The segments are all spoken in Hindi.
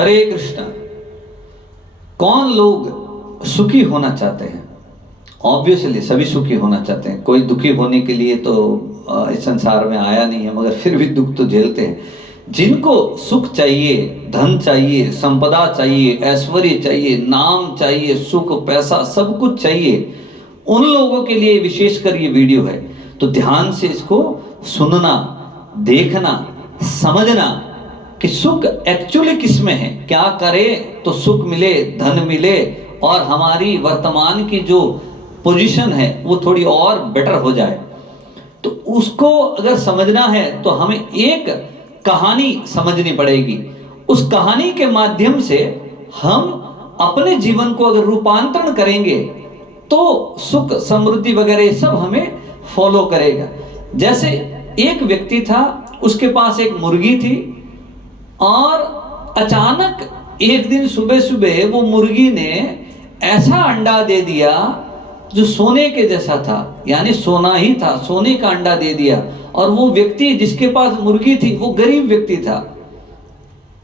हरे कृष्णा। कौन लोग सुखी होना चाहते हैं? ऑब्वियसली सभी सुखी होना चाहते हैं, कोई दुखी होने के लिए तो इस संसार में आया नहीं है, मगर फिर भी दुख तो झेलते हैं। जिनको सुख चाहिए, धन चाहिए, संपदा चाहिए, ऐश्वर्य चाहिए, नाम चाहिए, सुख, पैसा, सब कुछ चाहिए, उन लोगों के लिए विशेषकर ये वीडियो है। तो ध्यान से इसको सुनना, देखना, समझना कि सुख एक्चुअली किस में है, क्या करें तो सुख मिले, धन मिले और हमारी वर्तमान की जो पोजीशन है वो थोड़ी और बेटर हो जाए। तो उसको अगर समझना है तो हमें एक कहानी समझनी पड़ेगी। उस कहानी के माध्यम से हम अपने जीवन को अगर रूपांतरण करेंगे तो सुख, समृद्धि वगैरह सब हमें फॉलो करेगा। जैसे एक व्यक्ति था, उसके पास एक मुर्गी थी और अचानक एक दिन सुबह सुबह वो मुर्गी ने ऐसा अंडा दे दिया जो सोने के जैसा था, यानी सोना ही था, सोने का अंडा दे दिया। और वो व्यक्ति जिसके पास मुर्गी थी वो गरीब व्यक्ति था,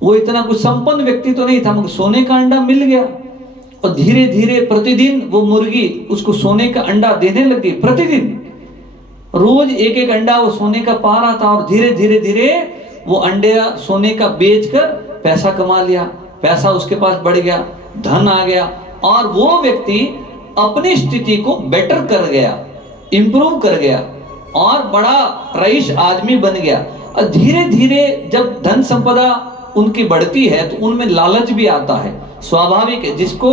वो इतना कुछ संपन्न व्यक्ति तो नहीं था, मगर सोने का अंडा मिल गया। और धीरे धीरे प्रतिदिन वो मुर्गी उसको सोने का अंडा देने लगी। प्रतिदिन रोज एक एक अंडा वो सोने का पा रहा था और धीरे धीरे धीरे वो अंडे सोने का बेचकर पैसा कमा लिया, पैसा उसके पास बढ़ गया, धन आ गया और वो व्यक्ति अपनी स्थिति को बेटर कर गया, इंप्रूव कर गया और बड़ा रईस आदमी बन गया। और धीरे धीरे जब धन संपदा उनकी बढ़ती है तो उनमें लालच भी आता है, स्वाभाविक है। जिसको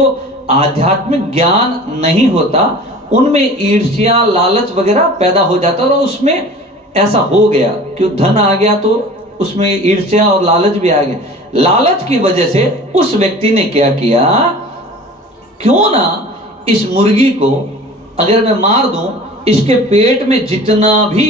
आध्यात्मिक ज्ञान नहीं होता उनमें ईर्ष्या, लालच वगैरह पैदा हो जाता है। और उसमें ऐसा हो गया कि धन आ गया तो उसमें ईर्ष्या और लालच भी आ गया। लालच की वजह से उस व्यक्ति ने क्या किया, क्यों ना इस मुर्गी को अगर मैं मार दूं, इसके पेट में जितना भी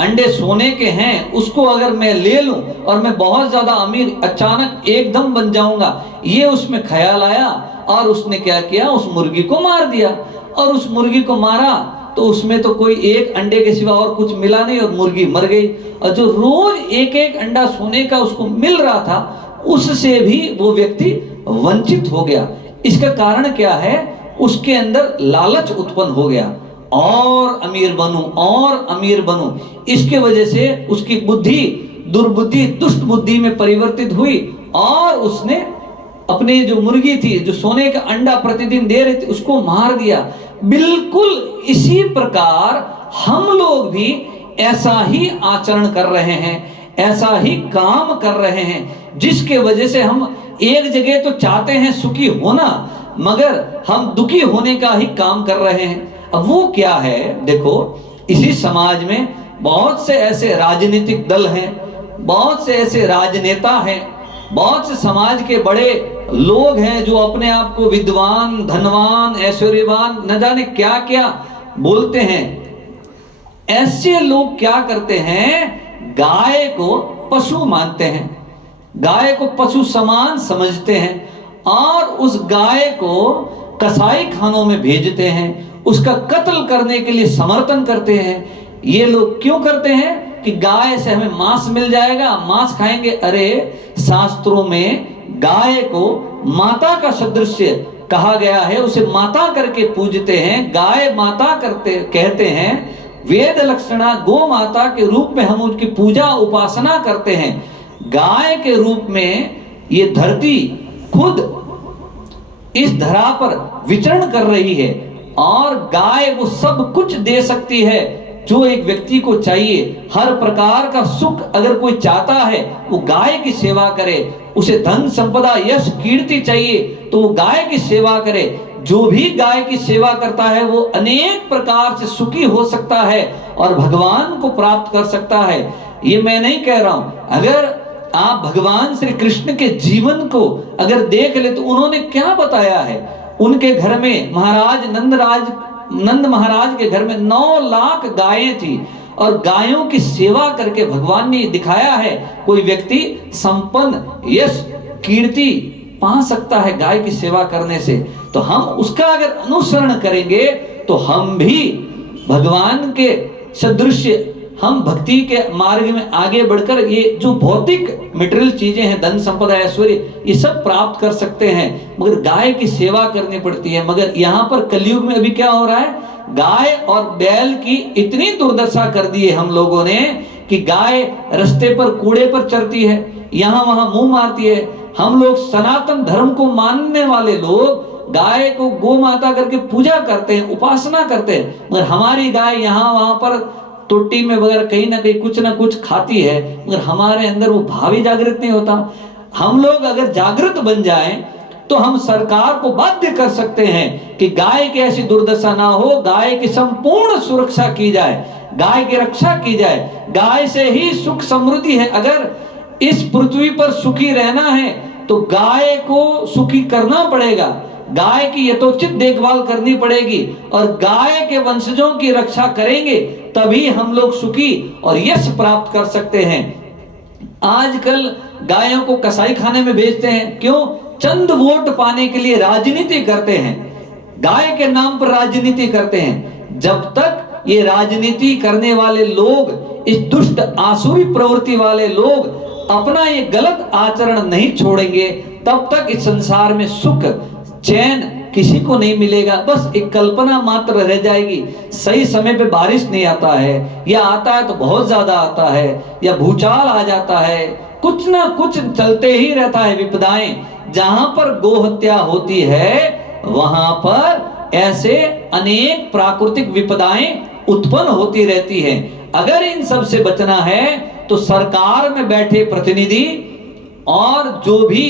अंडे सोने के हैं उसको अगर मैं ले लूं और मैं बहुत ज्यादा अमीर अचानक एकदम बन जाऊंगा, ये उसमें ख्याल आया और उसने क्या किया, उस मुर्गी को मार दिया। और उस मुर्गी को मारा तो उसमें तो कोई एक अंडे के सिवा और कुछ मिला नहीं और मुर्गी मर गई। और जो रोज एक एक अंडा सोने का उसको मिल रहा था उससे भी वो व्यक्ति वंचित हो गया। इसका कारण क्या है, उसके अंदर लालच उत्पन्न हो गया, और अमीर बनूं और अमीर बनूं। इसके वजह से उसकी बुद्धि दुर्बुद्धि, दुष्ट बुद्धि में परिवर्तित हुई और उसने अपने जो मुर्गी थी, जो सोने का अंडा प्रतिदिन दे रही थी, उसको मार दिया। बिल्कुल इसी प्रकार हम लोग भी ऐसा ही आचरण कर रहे हैं, ऐसा ही काम कर रहे हैं, जिसके वजह से हम एक जगह तो चाहते हैं सुखी होना, मगर हम दुखी होने का ही काम कर रहे हैं। अब वो क्या है, देखो इसी समाज में बहुत से ऐसे राजनीतिक दल हैं, बहुत से ऐसे राजनेता हैं, बहुत से समाज के बड़े लोग हैं जो अपने आप को विद्वान, धनवान, ऐश्वर्यवान, न जाने क्या क्या बोलते हैं। ऐसे लोग क्या करते हैं, गाय को पशु मानते हैं, गाय को पशु समान समझते हैं और उस गाय को कसाई खानों में भेजते हैं, उसका कत्ल करने के लिए समर्थन करते हैं। ये लोग क्यों करते हैं कि गाय से हमें मांस मिल जाएगा, मांस खाएंगे। अरे शास्त्रों में गाय को माता का सदृश कहा गया है, उसे माता करके पूजते हैं, गाय माता करते कहते हैं। वेद लक्षणा गो माता के रूप में हम उनकी पूजा उपासना करते हैं। गाय के रूप में ये धरती खुद इस धरा पर विचरण कर रही है और गाय वो सब कुछ दे सकती है जो एक व्यक्ति को चाहिए। हर प्रकार का सुख अगर कोई चाहता है वो गाय की सेवा करे, उसे धन संपदा यश कीर्ति चाहिए तो वो गाय की सेवा करे। जो भी गाय की सेवा करता है वो अनेक प्रकार से सुखी हो सकता है और भगवान को प्राप्त कर सकता है। ये मैं नहीं कह रहा हूं, अगर आप भगवान श्री कृष्ण के जीवन को अगर देख ले तो उन्होंने क्या बताया है। उनके घर में महाराज नंद महाराज के घर में 9 लाख गायें थी और गायों की सेवा करके भगवान ने दिखाया है कोई व्यक्ति संपन्न यश कीर्ति पा सकता है गाय की सेवा करने से। तो हम उसका अगर अनुसरण करेंगे तो हम भी भगवान के सदृश हम भक्ति के मार्ग में आगे बढ़कर ये जो भौतिक मटेरियल चीजें हैं, धन संपदा ऐश्वर्य, ये सब प्राप्त कर सकते हैं, मगर गाय की सेवा करनी पड़ती है। मगर यहाँ पर कलयुग में अभी क्या हो रहा है, गाय और बैल की इतनी दुर्दशा कर दी है हम लोगों ने कि गाय रास्ते पर कूड़े पर चरती है, यहाँ वहां मुंह मारती है। हम लोग सनातन धर्म को मानने वाले लोग गाय को गौ माता करके पूजा करते हैं, उपासना करते हैं, मगर हमारी गाय यहाँ वहां पर टोटी में वगैरह कहीं ना कहीं कुछ ना कुछ खाती है, मगर हमारे अंदर वो भाव ही जागृत नहीं होता। हम लोग अगर जागृत बन जाएं तो हम सरकार को बाध्य कर सकते हैं कि गाय की ऐसी दुर्दशा ना हो, गाय की संपूर्ण सुरक्षा की जाए, गाय की रक्षा की जाए। गाय से ही सुख समृद्धि है। अगर इस पृथ्वी पर सुखी रहना है तो गाय को सुखी करना पड़ेगा, गाय की यथोचित देखभाल करनी पड़ेगी, और गाय के वंशजों की रक्षा करेंगे तभी हम लोग सुखी और यश प्राप्त कर सकते हैं। आजकल गायों को कसाई खाने में बेचते हैं, क्यों? चंद वोट पाने के लिए राजनीति करते हैं, गाय के नाम पर राजनीति करते हैं। जब तक ये राजनीति करने वाले लोग, इस दुष्ट आसुरी प्रवृत्ति वाले लोग अपना ये गलत आचरण नहीं छोड़ेंगे, तब तक इस संसार में सुख चैन किसी को नहीं मिलेगा। बस एक कल्पना मात्र रह जाएगी। सही समय पे बारिश नहीं आता है, या आता है तो बहुत ज्यादा आता है, या भूचाल आ जाता है, कुछ ना कुछ चलते ही रहता है विपदाएं। जहां पर गोहत्या होती है वहां पर ऐसे अनेक प्राकृतिक विपदाएं उत्पन्न होती रहती हैं। अगर इन सब से बचना है तो सरकार में बैठे प्रतिनिधि और जो भी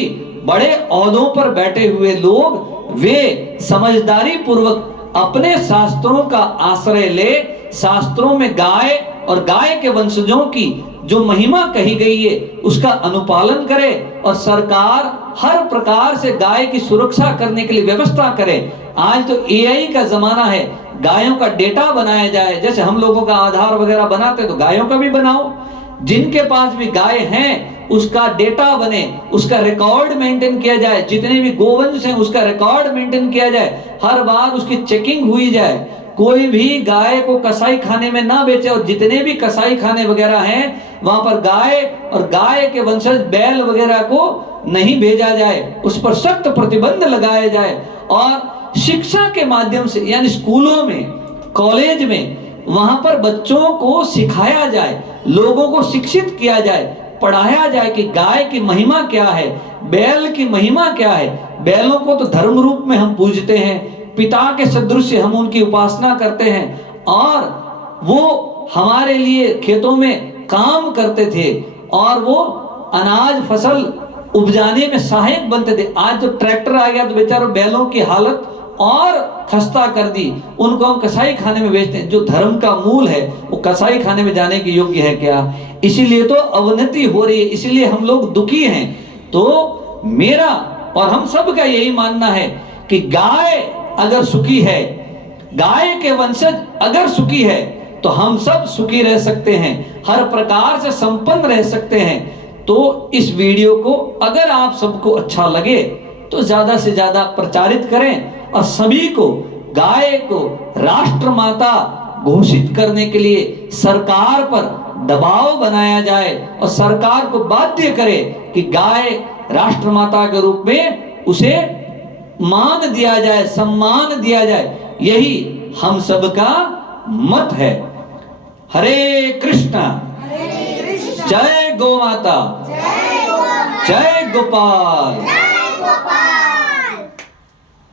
बड़े ओहदों पर बैठे हुए लोग, वे समझदारी पूर्वक अपने शास्त्रों का आश्रय ले, शास्त्रों में गाय और गाय के वंशजों की जो महिमा कही गई है उसका अनुपालन करे, और सरकार हर प्रकार से गाय की सुरक्षा करने के लिए व्यवस्था करे। आज तो एआई का जमाना है, गायों का डेटा बनाया जाए, जैसे हम लोगों का आधार वगैरह बनाते तो गायों का भी बनाओ। जिनके पास भी गाय हैं उसका डेटा बने, उसका रिकॉर्ड मेंटेन किया जाए, जितने भी गोवंश हैं उसका रिकॉर्ड मेंटेन किया जाए, हर बार उसकी चेकिंग हुई जाए। कोई भी गाय को कसाई खाने में ना बेचे, और जितने भी कसाई खाने वगैरह हैं वहां पर गाय और गाय के वंशज बैल वगैरह को नहीं भेजा जाए, उस पर सख्त प्रतिबंध लगाया जाए। और शिक्षा के माध्यम से, यानी स्कूलों में, कॉलेज में, वहां पर बच्चों को सिखाया जाए, लोगों को शिक्षित किया जाए, पढ़ाया जाए कि गाय की महिमा क्या है, बैल की महिमा क्या है। बैलों को तो धर्म रूप में हम पूजते हैं, पिता के सदृश हम उनकी उपासना करते हैं, और वो हमारे लिए खेतों में काम करते थे, और वो अनाज फसल उपजाने में सहायक बनते थे। आज तो ट्रैक्टर आ गया तो बेचारों बैलों की हालत और खस्ता कर दी, उनको हम कसाई खाने में बेचते हैं। जो धर्म का मूल है वो कसाई खाने में जाने के योग्य है क्या? इसीलिए तो अवनति हो रही है, इसीलिए हम लोग दुखी हैं। तो मेरा और हम सब का यही मानना है कि गाय अगर सुखी है, गाय के वंशज अगर सुखी है, तो हम सब सुखी रह सकते हैं, हर प्रकार से संपन्न रह सकते हैं। तो इस वीडियो को अगर आप सबको अच्छा लगे तो ज्यादा से ज्यादा प्रचारित करें, और सभी को गाय को राष्ट्र माता घोषित करने के लिए सरकार पर दबाव बनाया जाए, और सरकार को बाध्य करे कि गाय राष्ट्र माता के रूप में उसे मान दिया जाए, सम्मान दिया जाए। यही हम सबका मत है। हरे कृष्णा, जय गौ माता, जय गोपाल।